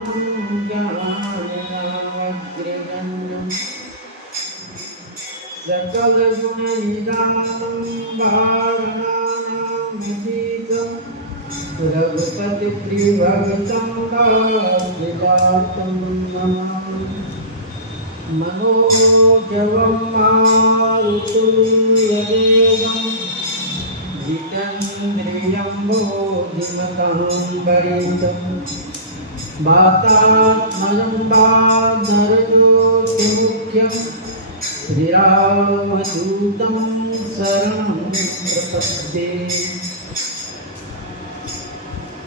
ज्ञानावग्रगण्यं सकलगुणनिधानं वारणानामतीतं रघुपतिप्रियभक्तं दासदातं नमामि। मनोजवं मारुतुल्यवेगं जितेन्द्रियं बोधिमतं वरितं वातात्मनं वानरयोग्यमुख्यं श्रीरामदूतं शरणं प्रपद्ये।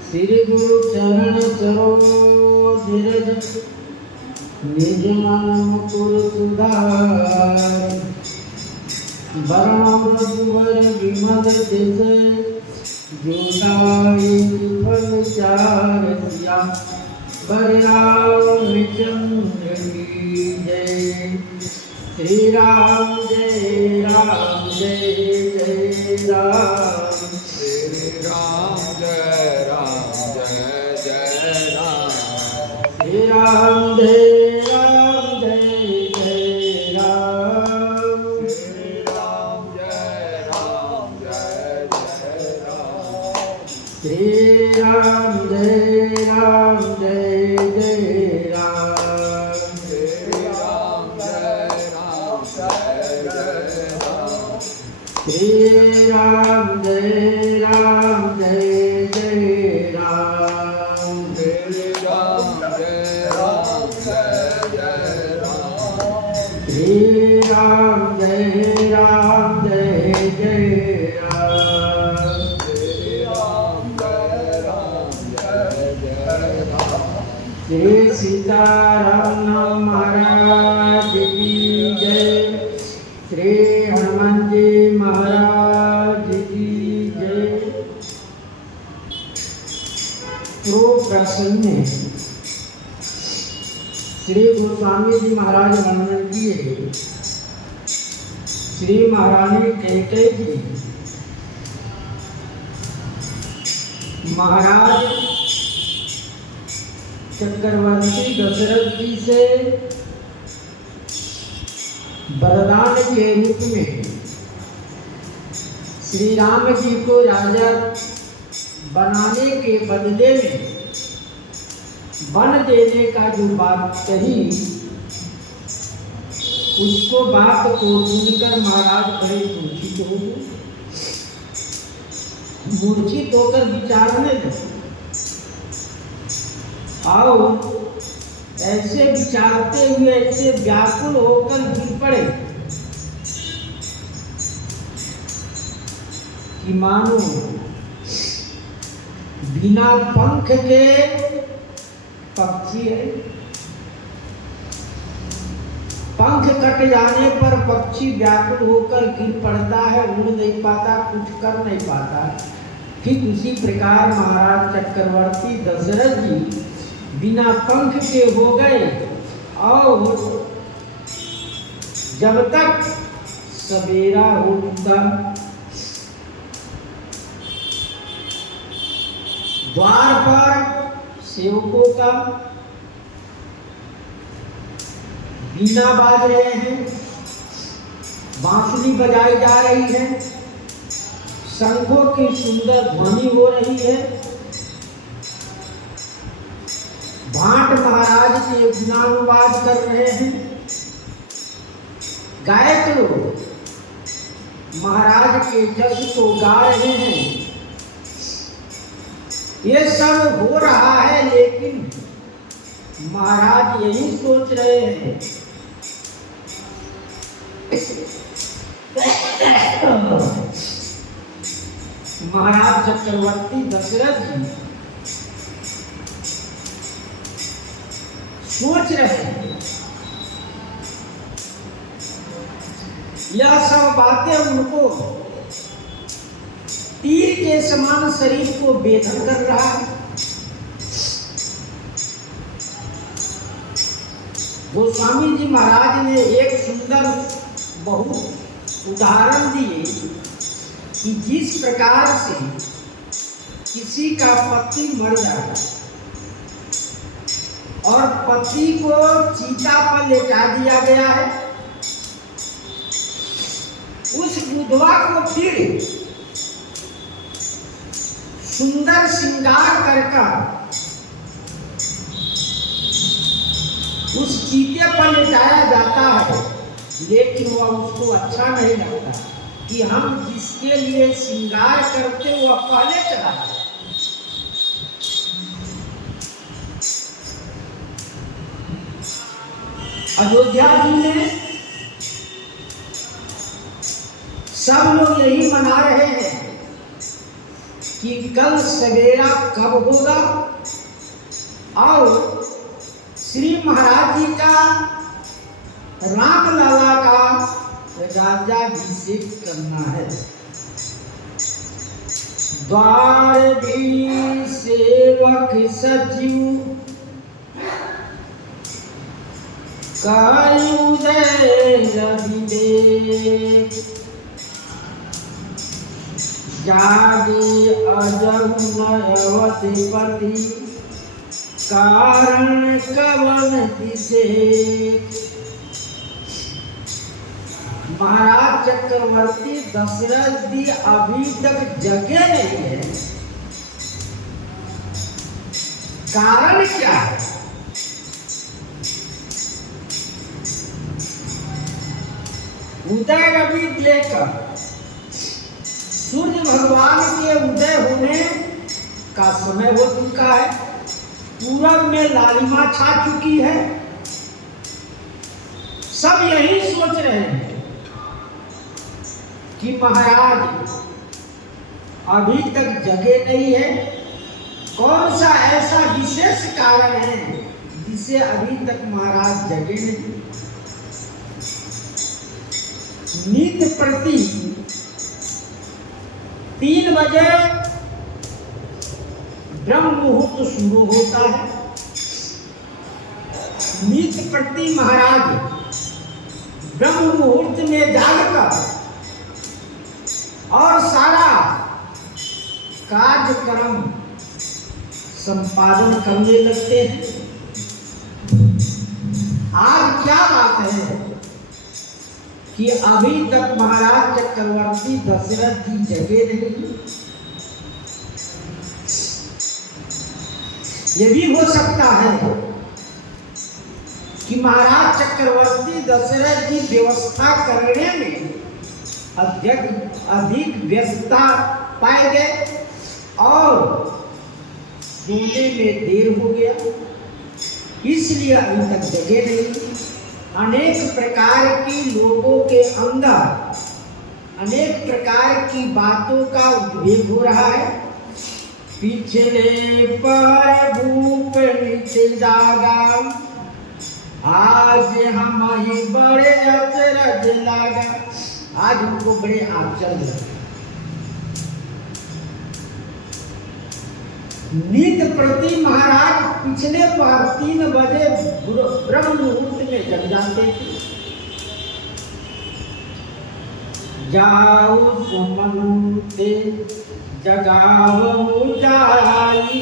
श्रीगुरुचरण सरोज निज मन मुकुर सुधार वरण रघुवर विमल जस जोदायि फल चार सिया बर रामचंद्र की जय। श्री राम जय राम जय जय राम। श्री राम जय राम जय जय राम। श्री राम जय राम जय जय राम। श्री राम जय राम जय जय राम। श्री राम जय राम जय जय राम। श्री राम जय राम जय जय राम। श्री राम जय राम जय जय राम। श्री राम जय राम जय जय राम। श्री राम जय राम जय जय राम। श्री राम जय राम जय जय राम। श्री सीताराम महाराज की जय। श्री हनुमान जी महाराज की जय। पूर्व प्रसंग में श्री गोस्वामी जी महाराज वर्णन किए श्री महारानी कैकेयी जी महाराज चक्रवर्ती दशरथ जी से वरदान के रूप में श्री राम जी को राजा बनाने के बदले में वन देने का जो बात कही, उसको बात को सुनकर महाराज बड़े मूर्छित हो गए। मूर्छित होकर विचारने लगे। आओ ऐसे विचारते हुए ऐसे व्याकुल होकर गिर पड़े कि मानो बिना पंख के पक्षी है। पंख कट जाने पर पक्षी व्याकुल होकर गिर पड़ता है, उड़ नहीं पाता, कुछ कर नहीं पाता। ठीक उसी प्रकार महाराज चक्रवर्ती दशरथ जी बिना पंख के हो गए और जब तक सवेरा होता द्वार पर सेवकों का बीना बाज रहे हैं, बांसुरी बजाई जा रही है, शंखों की सुंदर ध्वनि हो रही है। भाट महाराज के गुणानुवाद कर रहे हैं। गायक लोग महाराज के जस को गा रहे हैं। ये सब हो रहा है, लेकिन महाराज यही सोच रहे हैं महाराज चक्रवर्ती दशरथ जी सोच रहे हैं यह सब बातें उनको तीर के समान शरीर को बेधन कर रहा है। गोस्वामी जी महाराज ने एक सुंदर बहुत उदाहरण दिए कि जिस प्रकार से किसी का पति मर जाए और पति को चीता पर लेटा दिया गया है। उस विधवा को फिर सुंदर श्रृंगार कर उस चीते पर लेटाया जाता है, लेकिन वह उसको अच्छा नहीं लगता कि हम जिसके लिए श्रृंगार करते वह पहले चला जाए। अयोध्या जी में सब लोग यही मना रहे हैं कि कल सवेरा कब होगा और श्री महाराज जी का रामलला का राज्याभिषेक करना है। द्वार भी सेवक सचिव जागे अजहुनवतिपति कारण कवन दिसे। महाराज चक्रवर्ती दशरथ जी अभी तक जगे नहीं है, कारण क्या है? उदय रवि लेकर सूर्य भगवान के उदय होने का समय हो चुका है, पूरब में लालिमा छा चुकी है। सब यही सोच रहे हैं कि महाराज अभी तक जगे नहीं है। कौन सा ऐसा विशेष कारण है जिसे अभी तक महाराज जगे नहीं? नित्य प्रति 3 बजे ब्रह्म मुहूर्त शुरू होता है। नित्य प्रति महाराज ब्रह्म मुहूर्त में जागकर और सारा कार्यक्रम संपादन करने लगते हैं। आज क्या बात है कि अभी तक महाराज चक्रवर्ती दशरथ जी जगे नहीं। ये भी हो सकता है कि महाराज चक्रवर्ती दशरथ जी व्यवस्था करने में अधिक व्यस्तता पाए गए और सोने में देर हो गया, इसलिए अभी तक जगे नहीं। अनेक प्रकार की लोगों के अंदर अनेक प्रकार की बातों का उद्वेग हो रहा है। पिछले पर भूप नीचे जागा, आज हम ही बड़े अचरज लागा। आज उनको बड़े आश्चर्य लगे। नित्य प्रति महाराज पिछले पर 3 बजे ब्रह्म मुहूर्त में जग जाते थे। जाओ सुमनते जगाओ जाई,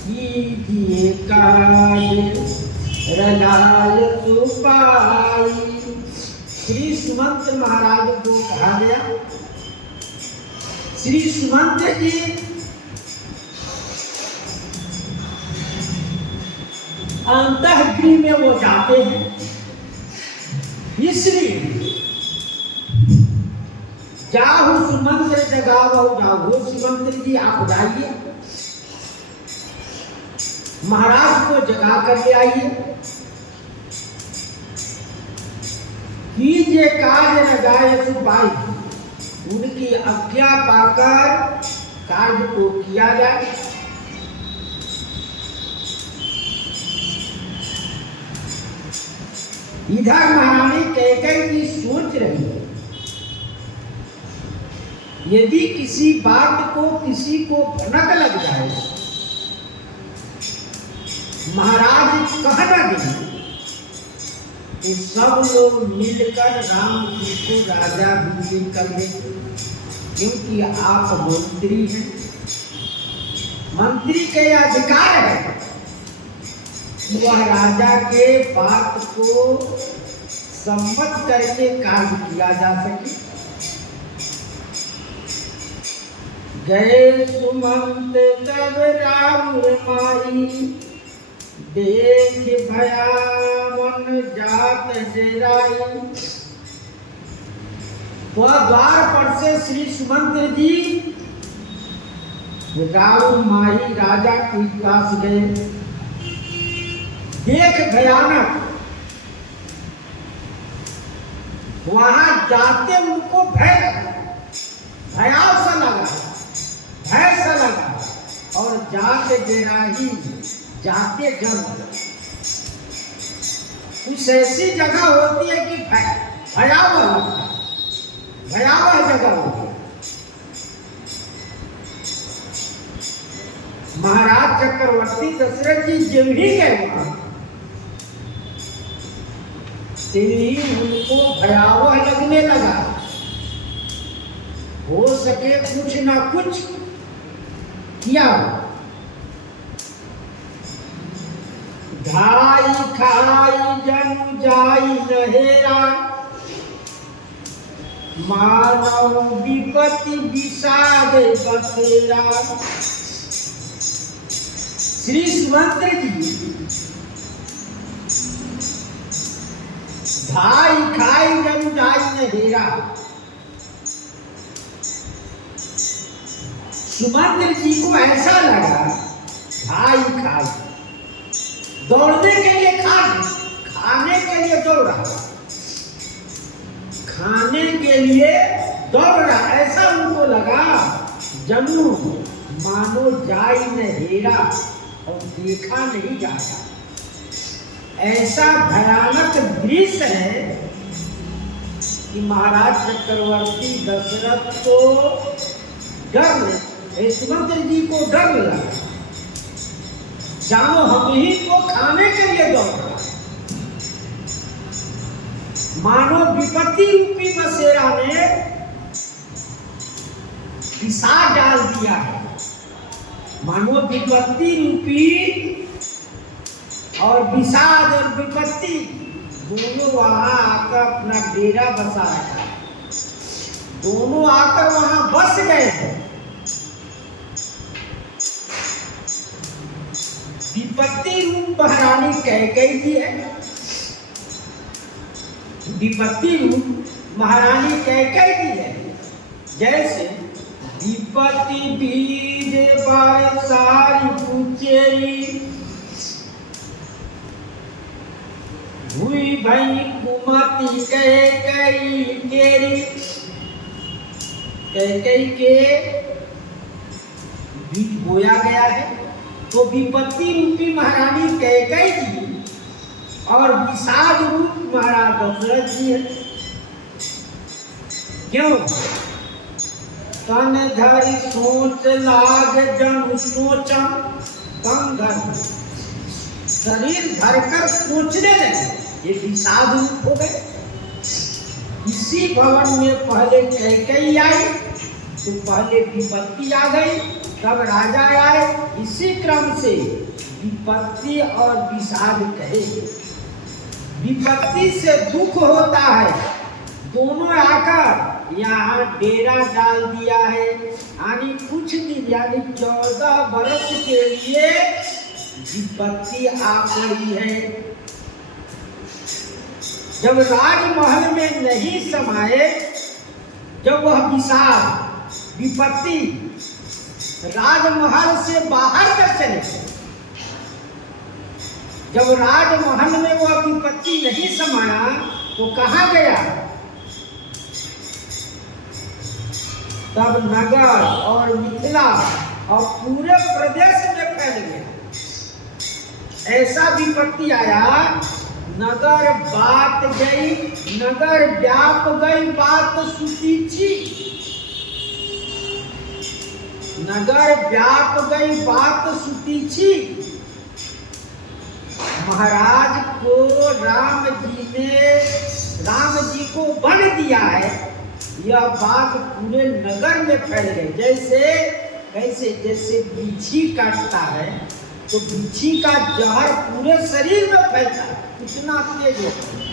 कीजिए काज रजाय सुपाई। श्री सुमंत महाराज को कहा गया। श्री सुमंत जी अंतःगृह में वो जाते हैं, इसलिए जाहु सुमंत्र जगाओ जाओ। सुमंत्र जी आप जाइए, महाराज को जगा कर ले आइए, कीजिए कार्य न जाए सुपाई। उनकी आज्ञा पाकर कार्य को किया जाए। इधर महारानी कैकेयी जी सोच रही है, यदि किसी बात को किसी को भनक लग जाए, महाराज कह न दें कि सब लोग मिलकर राम जी को राज्याभिषेक कर देंगे, क्योंकि आप मंत्री हैं, मंत्री के अधिकार है वह राजा के बात को सम्मत करके कार्य किया जा सके। गए सुमंत तब रावण माई, देख भया मन जात डेराई। वह द्वार पर से श्री सुमंत जी रावण माही राजा के पास गए। देख भयानक, वहां जाते उनको भयाव सा लगा, भय सा लगा और जाते डेराही, जाते जब कुछ ऐसी जगह होती है कि भयावह जगह होती है। महाराज चक्रवर्ती दशरथ जी जब ही गए वहां, उनको भयावह लगने लगा। हो सके कुछ ना कुछ किया। ढाई खाई जन जाई नहेरा, मानव विपत्ति विषाद बसेरा। श्री सुमंत जी ढाई खाई जन जाई नहेरा। सुमंत जी को ऐसा लगा ढाई खाई, दौड़ने के लिए खाने के लिए दौड़ रहा, खाने के लिए दौड़ रहा। ऐसा उनको लगा जन्म मानो जाई नहेरा और देखा नहीं जाता। ऐसा भयानक दृश्य है कि महाराज चक्रवर्ती दशरथ को डर, सुमंत जी को डर लगा। जानो हम ही को खाने के लिए दौड़ रहा, मानो विपत्ति रूपी बसेरा ने विषाद डाल दिया है। मानो विपत्ति रूपी और विषाद और विपत्ति दोनों वहां आकर अपना डेरा बसा रखा है। दोनों आकर वहां बस गए हैं। विपत्ति रूप महारानी कैकेयी जी है। विपत्ति रूप महारानी कैकेयी जी है। जैसे विपत्ति बीज पर सारी पूछेरी, हुई भई कुमति कैकेयी केरी। कैकेयी के बीज बोया गया है तो विपत्ति रूपी महारानी कैकेयी जी और विषाद रूप महाराज दशरथ जी है। क्यों? तन धरि सोच लाग जन सोचम कम धर, शरीर धरकर सोचने लगे, ये विषाद रूप हो गए। इसी भवन में पहले कैकेयी आई तो पहले विपत्ति आ गई, तब राजा आए। इसी क्रम से विपत्ति और विषाद कहे। विपत्ति से दुख होता है, दोनों आकर यहाँ डेरा डाल दिया है। यानी कुछ दिन यानी 14 वर्ष के लिए विपत्ति आ गई है। जब राजमहल में नहीं समाये, जब वह विषाद विपत्ति राजमहल से बाहर कर चले, जब राजमहल में वह विपत्ति नहीं समाया तो कहाँ गया? तब नगर और मिथिला और पूरे प्रदेश में फैल गया। ऐसा विपत्ति आया, नगर बात गई, नगर व्याप गई बात सुतीची। नगर व्याप गई बात सुतीची। महाराज को राम जी को बन दिया है, यह बात पूरे नगर में फैल गई। जैसे बिच्छी काटता है तो बिच्छी का जहर पूरे शरीर में फैलता है, इतना तेज होता है।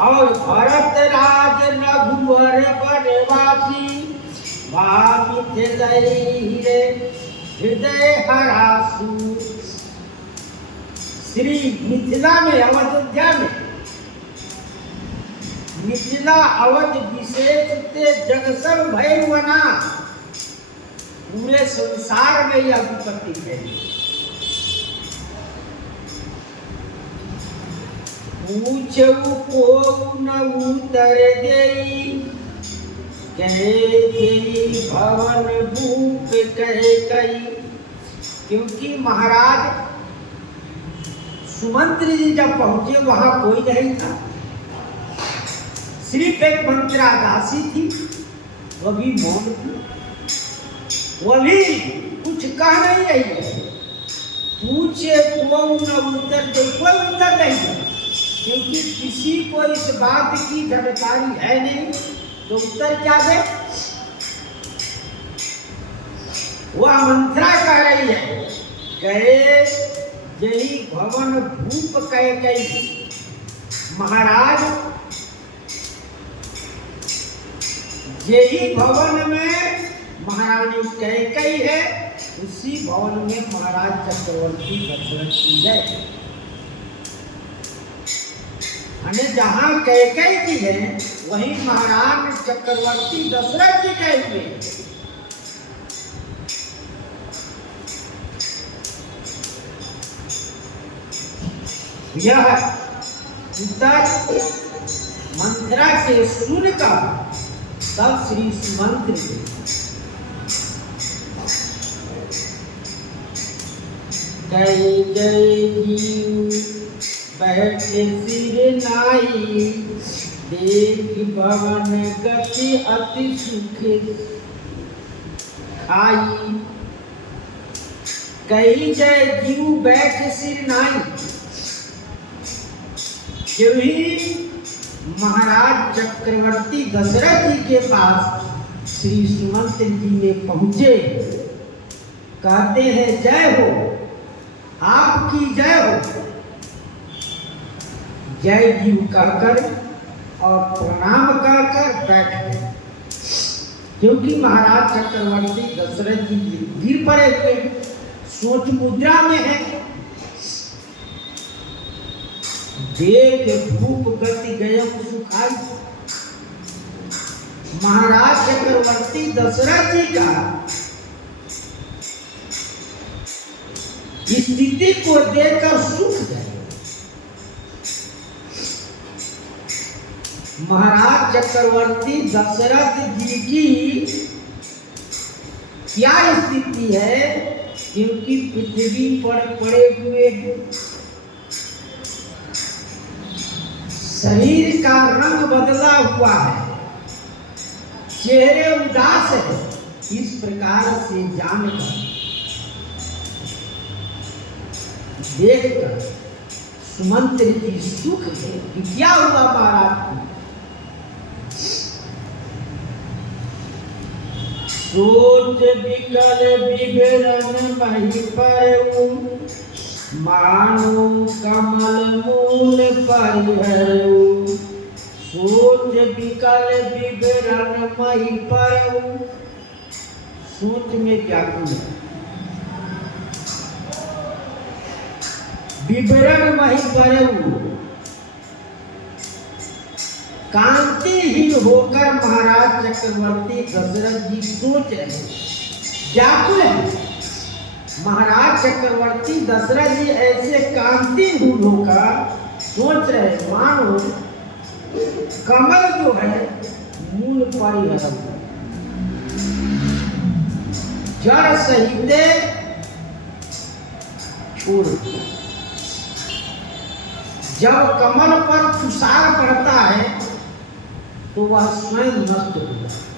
और भरत राज रघुवर बनवासी भावित हीरे हृदय हरासु। श्री मिथिला में, अयोध्या में, मिथिला अवध विशेष ते जग सब भैरवना, पूरे संसार में यह विपत्ति फैली। पूछऊ को न उतर देई, कहे देई भवन भूप कहे कई। क्योंकि महाराज सुमंत्री जी जब पहुंचे वहां कोई नहीं था, सिर्फ एक मंत्रा दासी थी, वह भी मौन थी, वह भी कुछ कह नहीं रही है। पूछे को न उत्तर दे, कोई उत्तर नहीं, क्योंकि किसी को इस बात की जानकारी है नहीं, तो उत्तर क्या दे। वह मंत्रा कह रही है, कहे यही भवन भूप कह गई। महाराज यही भवन में महारानी कैकेयी है, उसी भवन में महाराज चक्रवर्ती दशरथ की है। जहां कैकेयी जी है वहीं महाराज चक्रवर्ती दशरथ जी कहे हुए। यह उत्तर मंत्रा के सुनकर तब श्री सुमंत्र जय जय जीव बैठे सिर नाई, देख भवन गति अति सुख खाई। कही जय जीव बैठ सिर नाई, जो ही महाराज चक्रवर्ती दशरथ जी के पास श्री सुमंत्र जी ने पहुंचे, कहते हैं जय हो, आपकी जय हो। जय जीव कहकर और प्रणाम कहकर बैठ गए, क्योंकि महाराज चक्रवर्ती दशरथ जी गिर पड़े हुए सोच मुद्रा में है। देख भूप गति गए सुखाई। महाराज चक्रवर्ती दशरथ जी का स्थिति को देखकर सुख गए। महाराज चक्रवर्ती दशरथ जी की क्या स्थिति है, क्योंकि पृथ्वी पर पड़े हुए हैं, शरीर का रंग बदला हुआ है, चेहरे उदास है। इस प्रकार से जानकर देखकर सुमंत्र जी सुख है कि क्या हुआ महाराज को। सोच विकल विवरण मही परऊ, मानो कमल मूल परिहरऊ। सोच विकल विवरण मही परऊ, सोच में व्याकुल, विवरण मही परऊ, कांतिहीन होकर महाराज चक्रवर्ती दशरथ जी सोच रहे, व्याकुल है। महाराज चक्रवर्ती दशरथ जी ऐसे कांतिहीन होकर सोच रहे, मानो कमल जो है मूल परिहर, जड़ सहिते छोड़। जब कमल पर तुषार पड़ता है तो वह स्वयं नष्ट हो जाता है।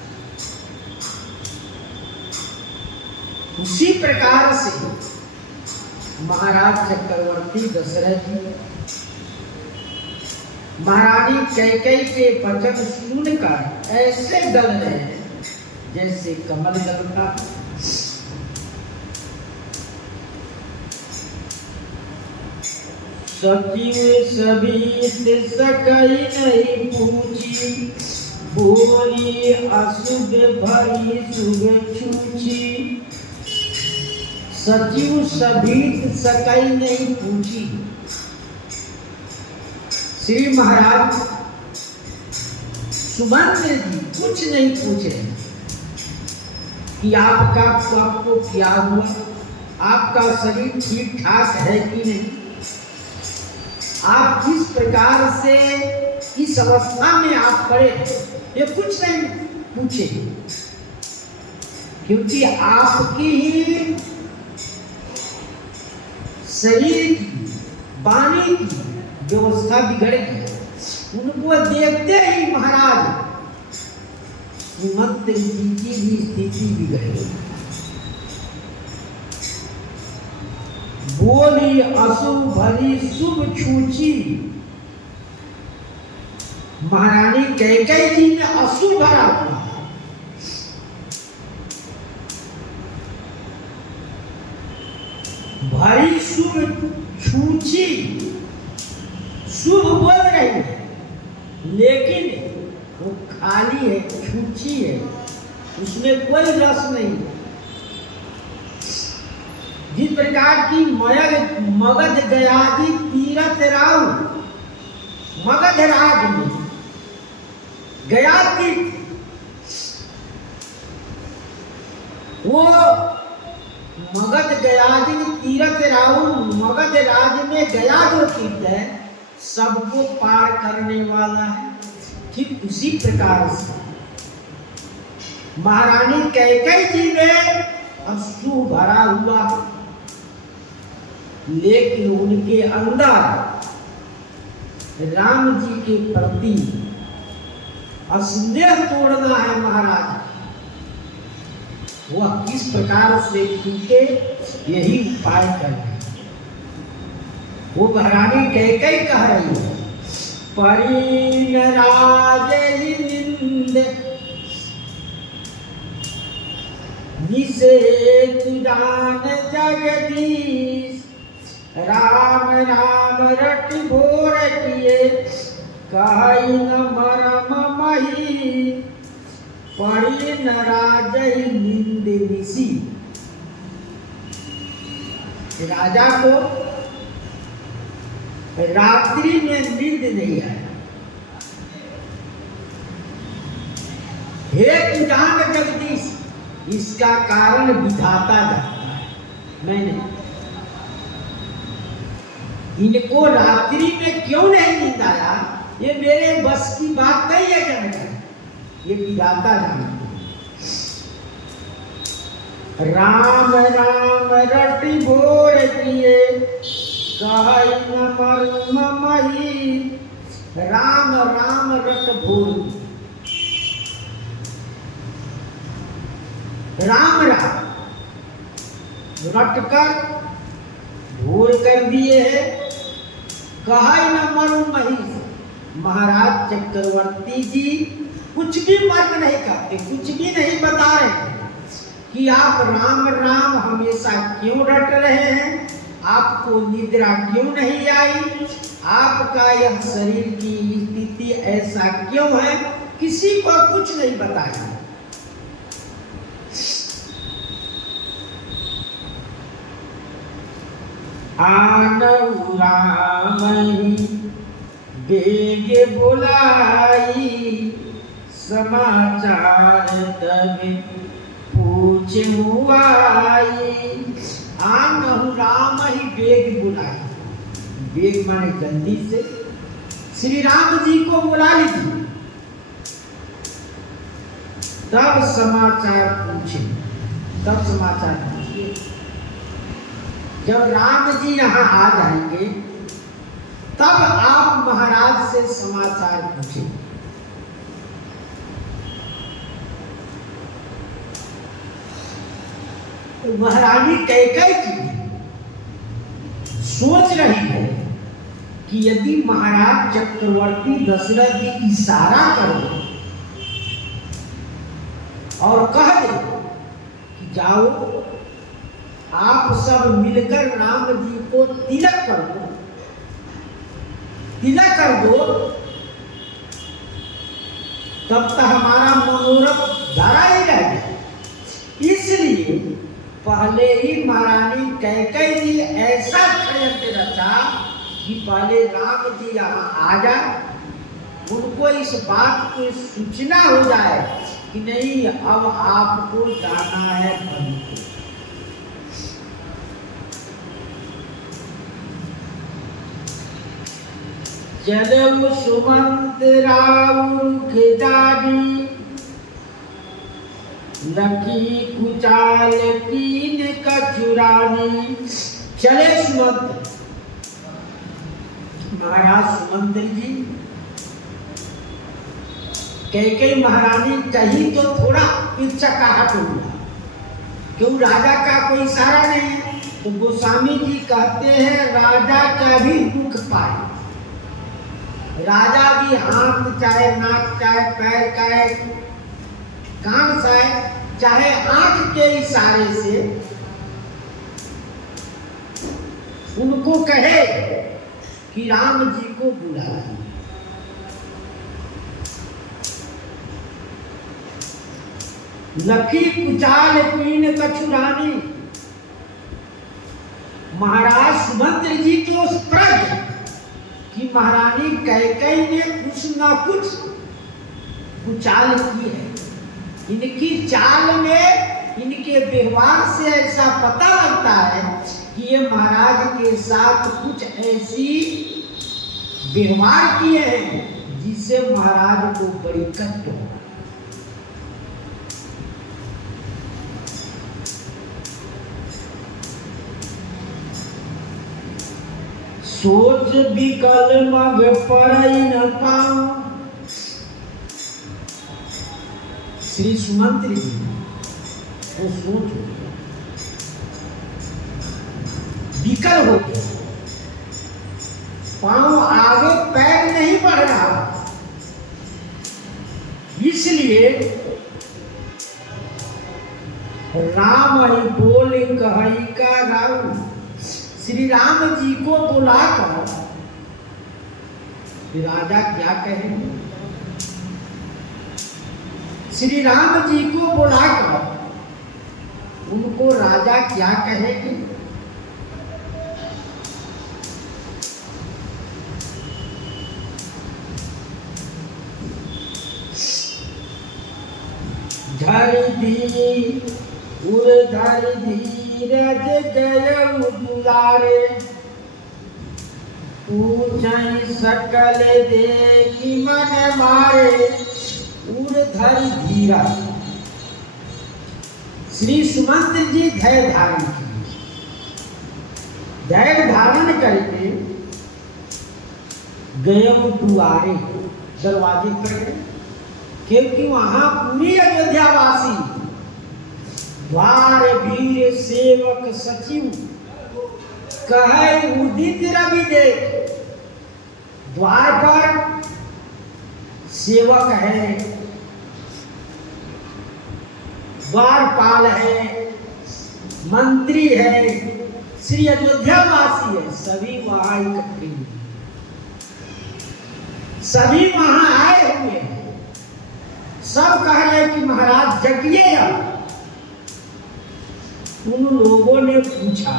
उसी प्रकार से महाराज चक्रवर्ती दशरथ जी महारानी कैकेयी के वचन सुनकर ऐसे डर रहे हैं जैसे कमल डरता। सचिव सभी सकई नहीं पूछी, बोली अशुभ भरी शुभ छूची। सचिव सभी सकई नहीं पूछी। श्री महाराज सुमंत्र जी कुछ नहीं पूछे कि आपका कब को क्या हुआ, आपका शरीर ठीक ठाक है कि नहीं, आप किस प्रकार से इस अवस्था में आप पड़े, ये कुछ नहीं पूछे, क्योंकि आपकी ही शरीर की वाणी की व्यवस्था बिगड़ गई। उनको देखते ही महाराज सुमंत्र जी की भी स्थिति बिगड़ गई। बोली अशुभ भरी शुभ छूची। महारानी कैकेयी जी ने अशुभ भरा हुआ, भरी शुभ छूची। शुभ बोल रही है लेकिन वो खाली है, छूची है, उसमें कोई रस नहीं है। जिस प्रकार की मगध गयादि तीरथ राव मगध राज में गया तीर्थ, वो मगध गयादि तीरथ राव मगध राज में गया जो तीर्थ है सबको पार करने वाला है। ठीक उसी प्रकार से महारानी कैकेयी जी ने अश्रु भरा हुआ, लेकिन उनके अंदर राम जी के प्रति स्नेह तोड़ना है महाराज, वह किस प्रकार से टूटे यही उपाय करना। वो महारानी कैकेयी कह रही है, परिनराज निंद निषेध जान जगदीश, राम राम रट भोर किए कहि न मरम मही, परिनराज निंद निशी। राजा को रात्रि में नींद नहीं आया। हे पुराण जगदीश, इसका कारण विधाता जानता है, मैंने इनको रात्रि में क्यों नहीं नींद आया, ये मेरे बस की बात नहीं है जानना, ये विधाता जानता। राम राम रटि भोर किए कहि न मरम मही, राम राम रट भोर, राम राम रट कर भोर कर दिए हैं, कहि न मरम मही। महाराज चक्रवर्ती जी कुछ भी मर्म नहीं करते, कुछ भी नहीं बता रहे कि आप राम राम हमेशा क्यों रट रहे हैं, आपको निद्रा क्यों नहीं आई, आपका यह शरीर की स्थिति ऐसा क्यों है, किसी को कुछ नहीं बताया। आनहु रामहि बेगे बुलाई, समाचार तब पूछे हुआई। आनहु राम ही बेग बुलाई, बेग माने जल्दी से श्री राम जी को बुला लीजिए। तब समाचार पूछे, तब समाचार पूछिए। जब राम जी यहाँ आ जाएंगे तब आप महाराज से समाचार पूछें। महारानी कैकेयी जी सोच रही है कि यदि महाराज चक्रवर्ती दशरथ जी इशारा करो और कह दे कि जाओ आप सब मिलकर राम जी को तिलक कर दो, तिलक कर दो, तब तक हमारा मनोरथ धरा ही रहेगा। इसलिए पहले ही महारानी कैकेयी जी ऐसा षड्यंत्र रचा कि पहले राम जी यहाँ आ जाए, उनको इस बात की सूचना हो जाए कि नहीं अब आपको जाना है वन को। चलो सुमंत राउर खिदारी लकी कुचाल कीन कचुरानी। चले सुमंत, महाराज सुमंत जी कैकेयी महारानी कही तो थोड़ा इच्छाकाहट हो गया, क्यों राजा का कोई इशारा नहीं। तो गोस्वामी जी कहते हैं राजा का भी दुख पाए, राजा भी हाथ चाहे नाक चाहे पैर चाहे कान चाहे आंख के इशारे से उनको कहे कि राम जी को बुला। लकी कुचाल कीन कछुरानी, महाराज सुमंत जी जो प्रग कि महारानी कैकेयी ने कुछ ना कुछ कुचाल की है, इनकी चाल में इनके व्यवहार से ऐसा पता लगता है कि ये महाराज के साथ कुछ ऐसी व्यवहार किए हैं जिससे महाराज को बड़ी कष्ट हो। सोच विकल मग परई न पाऊं। श्री सुमंत जी वो सोच हो गया, विकल हो गया, पांव आगे पैर नहीं बढ़ रहा, इसलिए राम ही बोल कही का राम, श्री राम जी को बुलाकर राजा क्या कहेंगे। श्री राम जी को बुलाकर उनको राजा क्या कहेंगे। धरि धी उर धरि धीरज गयउ दुलारे, पूछई सकल देखी मन मारे, उर धरि धीरा। श्री सुमंत जी धैर्य धारण किए, धैर्य धारण करके गयउ दुआरे, दरवाजे पर गए, क्योंकि वहां पूरी अयोध्यावासी द्वार वीर सेवक सचिव कहे उदित रवि देख। द्वार पर सेवक है, द्वारपाल है, मंत्री है, श्री अयोध्यावासी है, सभी वहां इकट्ठे हैं, सभी वहां आए हुए हैं। सब कह रहे हैं कि महाराज जगिए। उन लोगों ने पूछा,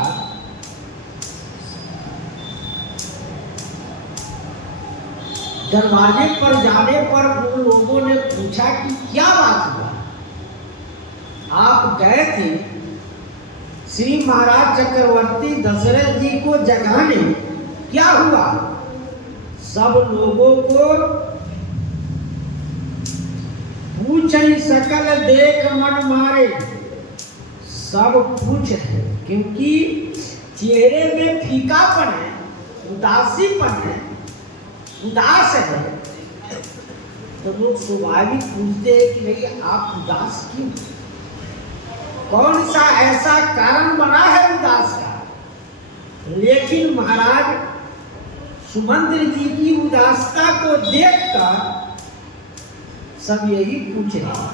दरवाजे पर जाने पर उन लोगों ने पूछा कि क्या बात हुआ, आप गए थे श्री महाराज चक्रवर्ती दशरथ जी को जगाने, क्या हुआ। सब लोगों को पूछई सकल देख मन मारे, सब पूछ है, क्योंकि चेहरे में फीकापन है, उदासीपन है, उदास है, तो लोग स्वाभाविक पूछते हैं कि नहीं आप उदास क्यों, कौन सा ऐसा कारण बना है उदास का। लेकिन महाराज सुमंत्र जी की उदासता को देखकर सब यही पूछ रहे हैं।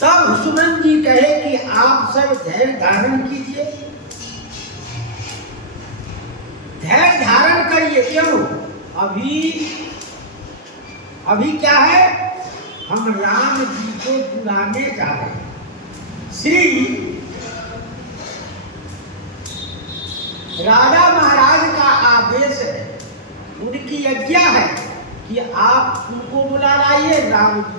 तब सुमंत्र जी कहे कि आप सब धैर्य धारण कीजिए, धैर्य धारण करिए। क्यों? अभी क्या है, हम राम जी को बुलाने जा रहे हैं। श्री राजा महाराज का आदेश है, उनकी आज्ञा है कि आप उनको बुला लाइए। राम जी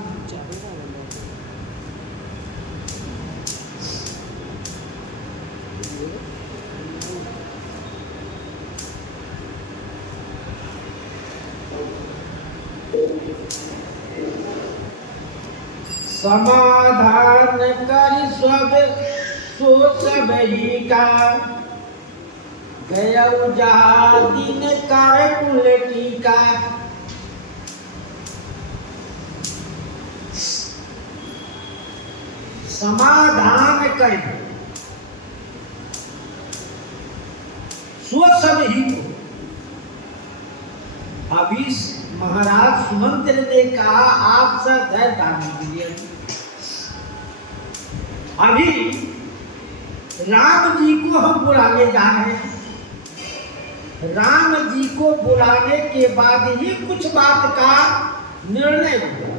समाधान कर सब ही का गयौ जहा दिन कर कुल टीका। समाधान कर सब ही को। अभी महाराज सुमंत्र ने कहा आप सब धैर्य धारण कीजिए। अभी राम जी को हम बुलाने जा रहे हैं। राम जी को बुलाने के बाद ही कुछ बात का निर्णय हुआ।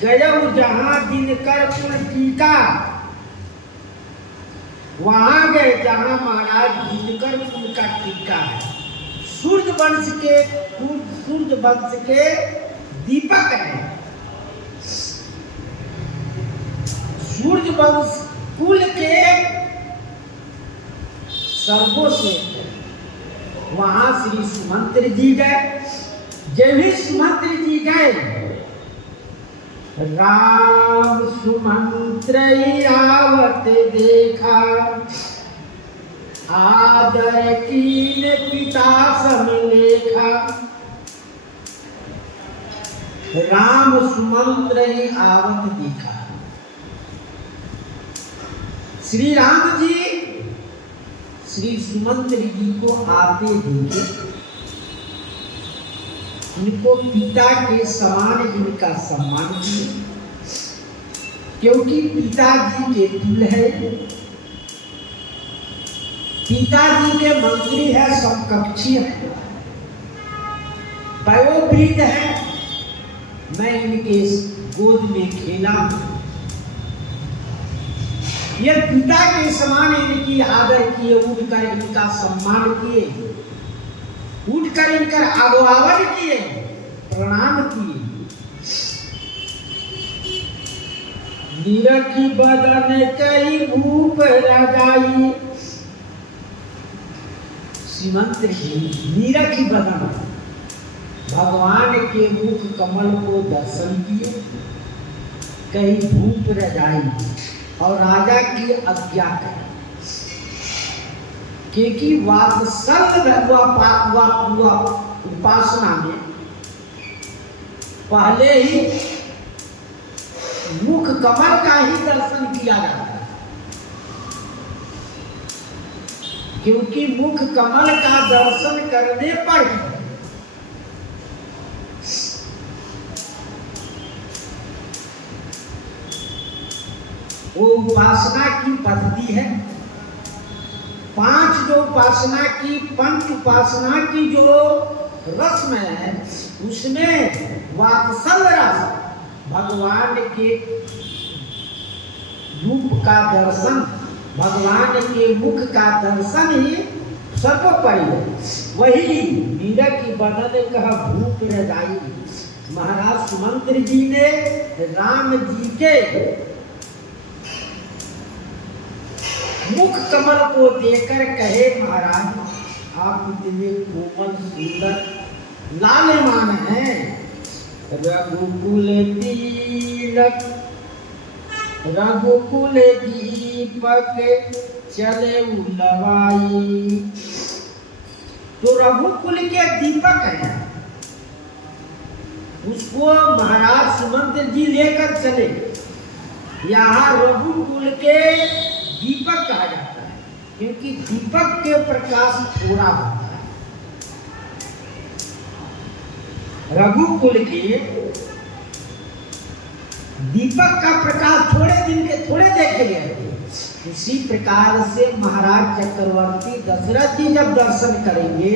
गयौ जहां दिनकर कुल टीका, वहां गए जहां महाराज दिनकर कुल का टीका है। सूर्य वंश के दीपक है। सूर्य वंश कुल के सर्वश्रेष्ठ है। वहां श्री सुमंत्र जी गए। जब भी सुमंत्र जी गए, राम सुमंत्र आवत देखा, आदर कीन पिता समलेखा। राम सुमंत्र आवत देखा। श्री राम जी श्री सुमंत्र जी को आते देखे, उनको पिता के समान इनका सम्मान किए, क्योंकि पिताजी के तुल्य है। पिताजी के मंत्री है, समकक्षी है, वयोवृद्ध है। मैं इनके गोद में खेला, ये पिता के समान इनकी आदर किए, उठकर इनका सम्मान किए, उठकर इनका आगवावन किए, प्रणाम किए। नीरखी बदन कई भूप लगाई। श्रीमंत जी नीरखी बदन, भगवान के मुख कमल को दर्शन किए, कहीं भूप रजाई और राजा की आज्ञा कर, क्योंकि वात्सल्य उपासना में पहले ही मुख कमल का ही दर्शन किया जाता है, क्योंकि मुख कमल का दर्शन करने पर वो उपासना की पद्धति है। 5 जो उपासना की, पंच उपासना की जो रस्म है, उसमें वात्सल्य रस, भगवान के रूप का दर्शन, भगवान के मुख का दर्शन ही सर्वोपरि है। वही नीरखी बदन कह भूप रजाई। महाराज सुमंत्र जी ने राम जी के मुख कमल को देकर कहे, महाराज आप इतने कोमल सुंदर लालमान हैं। रघुकुल तिलक रघुकुल दीपक चले उलवाई। तो रघुकुल के दीपक है, उसको महाराज सुमंत्र जी लेकर चले यहाँ रघुकुल के दीपक कहा जाता है, क्योंकि दीपक के प्रकाश थोड़ा होता है। रघुकुल के दीपक का प्रकाश थोड़े दिन के थोड़े देखे गए थे। उसी प्रकार से महाराज चक्रवर्ती दशरथ जी जब दर्शन करेंगे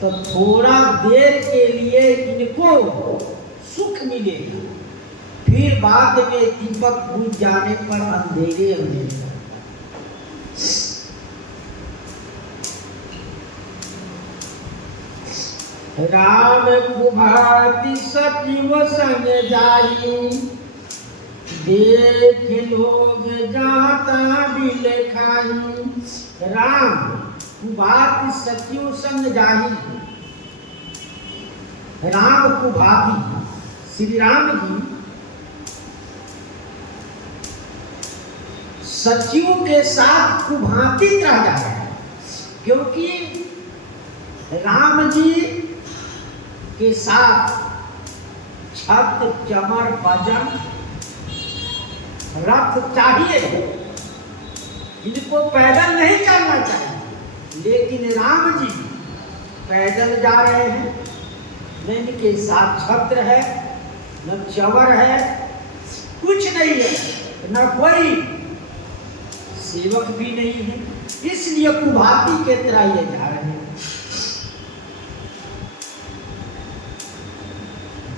तो थोड़ा देर के लिए इनको सुख मिलेगा, फिर बाद में दीपक बुझ जाने पर अंधेरे अंधेरे। राम कुभाति सचिव संग जाई, देख लोग जाता बिल खाई। राम कुभाति सचिव संग जाई। राम कुभाति श्री राम जी सचिव के साथ कुभातित रह जा रहे हैं, क्योंकि राम जी के साथ छत्र चमर वजन रथ चाहिए, इनको पैदल नहीं चलना चाहिए, लेकिन राम जी पैदल जा रहे हैं। न इनके साथ छत्र है, न चवर है, कुछ नहीं है, न कोई सेवक भी नहीं है, इसलिए कुभाती के तरह ये जा रहे हैं।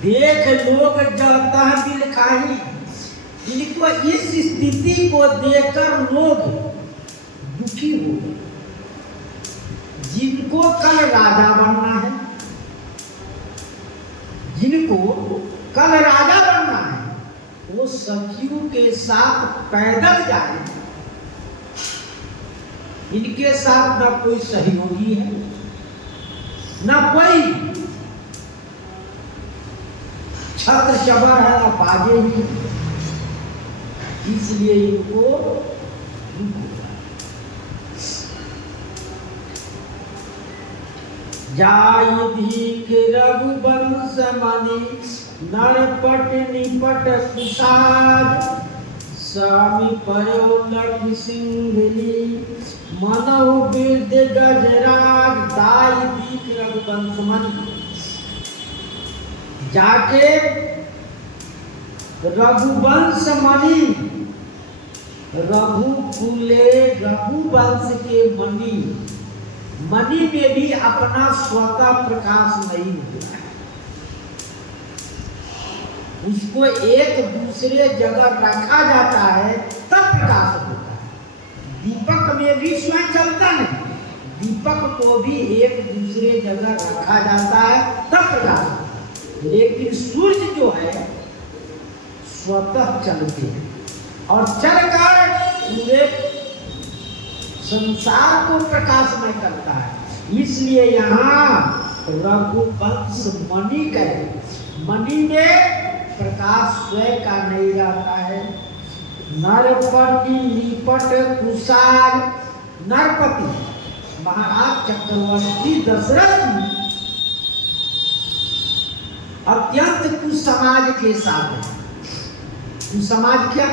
देख लोग जाता बिल खाई। इनको इस स्थिति को देखकर लोग दुखी हो गए। जिनको कल राजा बनना है, जिनको कल राजा बनना है, वो सचिव के साथ पैदल जाए। इनके साथ ना कोई सहयोगी है, ना कोई छत्र चबर है, ना बाजे ही, इसलिए इनको दुख होता है। जाय धीक रघुवंश मणि, नरपट निपट कुसाद। स्वामी परो लख सिंहली, मनहु बिरद गजराज। दाय धीक रघुवंश मणि, जाके रघुवंश मणि, रघुकुले रघुवंश के मणि, मणि में भी अपना स्वतः प्रकाश नहीं होता है, उसको एक दूसरे जगह रखा जाता है तब प्रकाश होता है। दीपक में भी स्वयं चलता नहीं, दीपक को भी एक दूसरे जगह रखा जाता है तब प्रकाश होता है। लेकिन सूर्य जो है स्वतः चलते हैं और चलकर पूरे संसार को प्रकाशमय करता है। इसलिए यहाँ रघुवंश मणि कहे, मणि में प्रकाश स्वयं का नहीं रहता है। नरपति निपट कुशाल, नरपति महाराज चक्रवर्ती दशरथ जी अत्यंत कुछ समाज के साथ है। समाज क्या?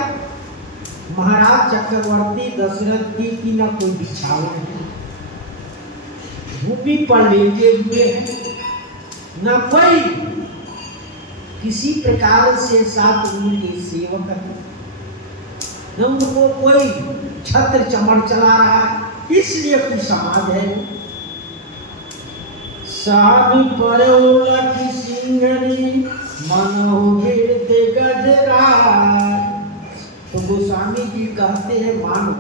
महाराज चक्रवर्ती दशरथ की न कोई बिछावन है, भूमि पर लेटे हुए हैं, न कोई किसी प्रकार से साथ उनके सेवक है, न उनको कोई छत्र चमड़ चला रहा है, इसलिए कुछ समाज है। स्वामी परौलख सिंहनी, मनहु बिरद गजराज। तो गोस्वामी जी कहते हैं मानो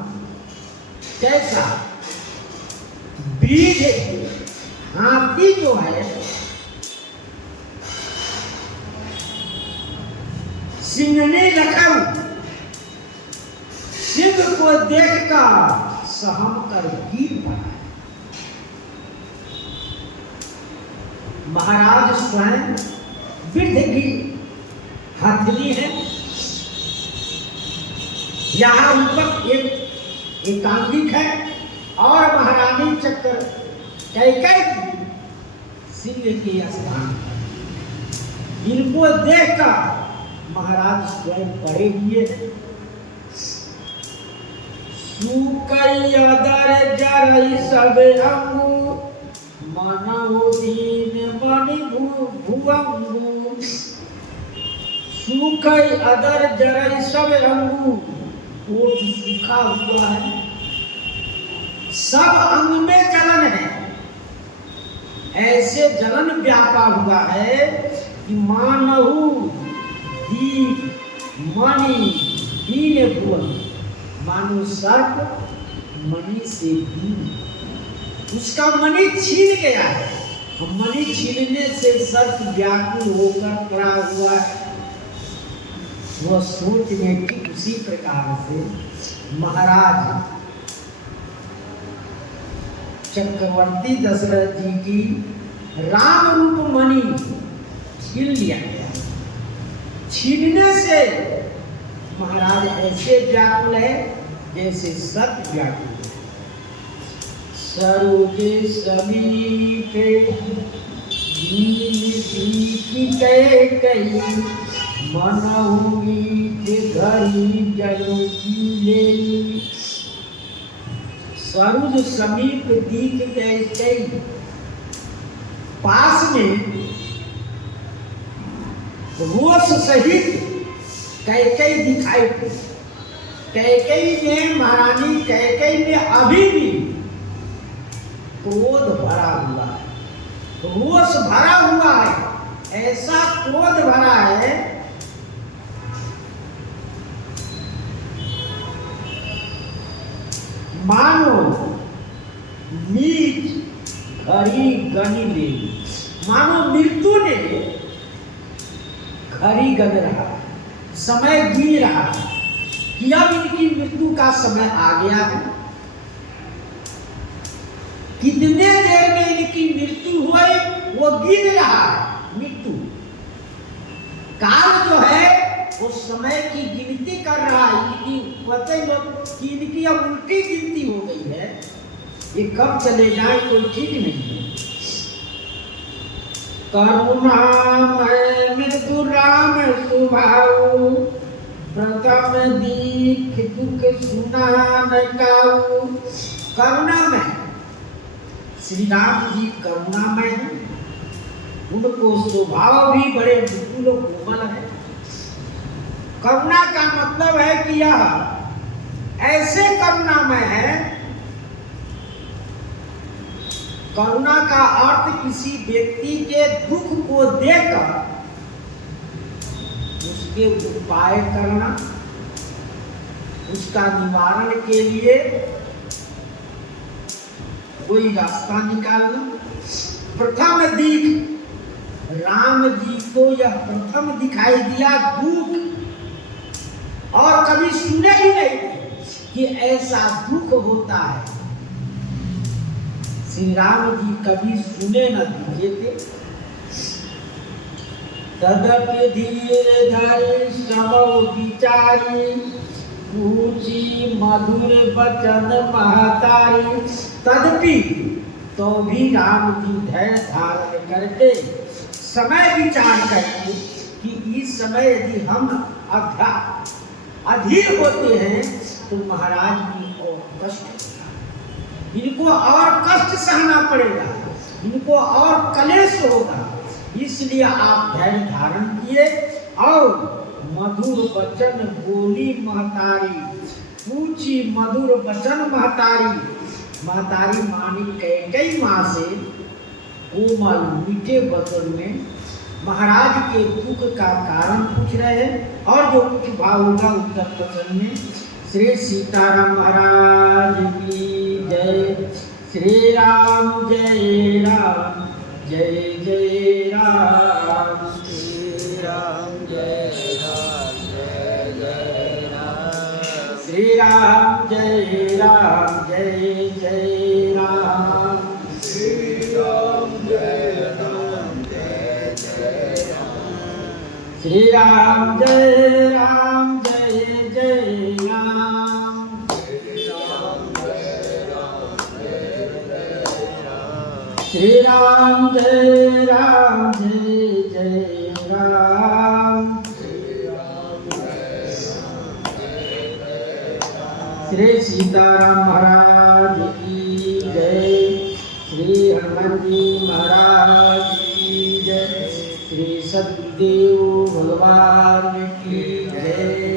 कैसा बीज हाथी जो है सिंहनी लखन, सिंह को देखकर सहम कर गिर पड़ा। महाराज स्वयं वृद्ध की हथेली है, यहाँ ऊपर एक एकांगिक है और महारानी चक्र कैकेयी सिंह के स्थान। इनको देखकर महाराज स्वयं पड़े हुए हैं सुकई अदर जरई सब अंगू मनहु दीन मणि भुवंगू। सूखई अदर जरई सब अंगू, ओठ सूखा हुआ है, सब अंग में जलन है। ऐसे जलन व्यापा हुआ है कि मानहु दीप मणि दीन भुवन, मानो सर्प मणि से दीन, उसका मणि छीन गया है। मणि छीनने से सर्प व्याकुल होकर पड़ा हुआ है। वह सोच में कि उसी प्रकार से महाराज चक्रवर्ती दशरथ जी की राम रूप मणि छीन लिया गया। छीनने से महाराज ऐसे व्याकुल है जैसे सर्प व्याकुल है। सरोज समीपे कई मनहु घरी जनु की ले। सरुज समीप दीख गए, पास में रोष सहित कैकेयी दिखाई पड़ी। कैकेयी ने, महारानी कैकेयी ने अभी भी क्रोध भरा हुआ है, रोष भरा हुआ है, ऐसा क्रोध भरा है मानो नीच घड़ी गनी ले, मानो मृत्यु ने घड़ी गन रहा, समय गिन रहा कि अब इनकी मृत्यु का समय आ गया है। कितने देर में इनकी मृत्यु हुई वो गिन रहा है। मृत्यु काल जो है वो समय की गिनती कर रहा है। इनकी पता ही कि इनकी अब उल्टी गिनती हो गई है, ये कब चले जाए कोई ठीक नहीं है। करुणामय मृदु राम सुभाऊ, प्रथम दीख दुख सुना न काऊ। करुणामय श्री राम जी करुणामय है, उनको स्वभाव भी बड़े मृदुल और कोमल है। करुणा का मतलब है कि यह ऐसे करुणामय है। करुणा का अर्थ किसी व्यक्ति के दुख को देखकर उसके उपाय करना, उसका निवारण के लिए कोई रास्ता निकालना। प्रथम दीख, राम जी को यह प्रथम दिखाई दिया दुख, और कभी सुने ही नहीं कि ऐसा दुख होता है। श्री राम जी कभी सुने न दिखे थे। तदपि धीर धरि सब विचारी, पूछी मधुर बचन महतारी। तदपि तो भी राम जी धैर्य धारण करके समय विचार करके कि इस समय यदि हम अधीर होते हैं तो महाराज की और कष्ट होगा, इनको और कष्ट सहना पड़ेगा, इनको और कलेश होगा। इसलिए आप धैर्य धारण किए और मधुर वचन बोली महतारी। पूछी मधुर वचन महतारी, महतारी मानी कैकेयी माँ से कोमल मीठे वचन में महाराज के दुख का कारण पूछ रहे हैं। और जो कुछ भाव होगा उत्तर वचन में। श्री सीताराम महाराज की जय। श्री राम जय राम, जय जय राम। श्री राम जय राम, जय जय राम। श्री राम जय राम, जय जय राम। श्री राम जय राम, जय जय राम। श्री राम जय राम, जय जय राम। श्री राम जय राम, जय जय राम। श्री राम जय राम, जय जय राम। श्री राम जय राम, जय जय राम। श्री सीताराम महाराज की जय, श्री हनुमान जी महाराज की जय, श्री सतगुरुदेव भगवान की जय।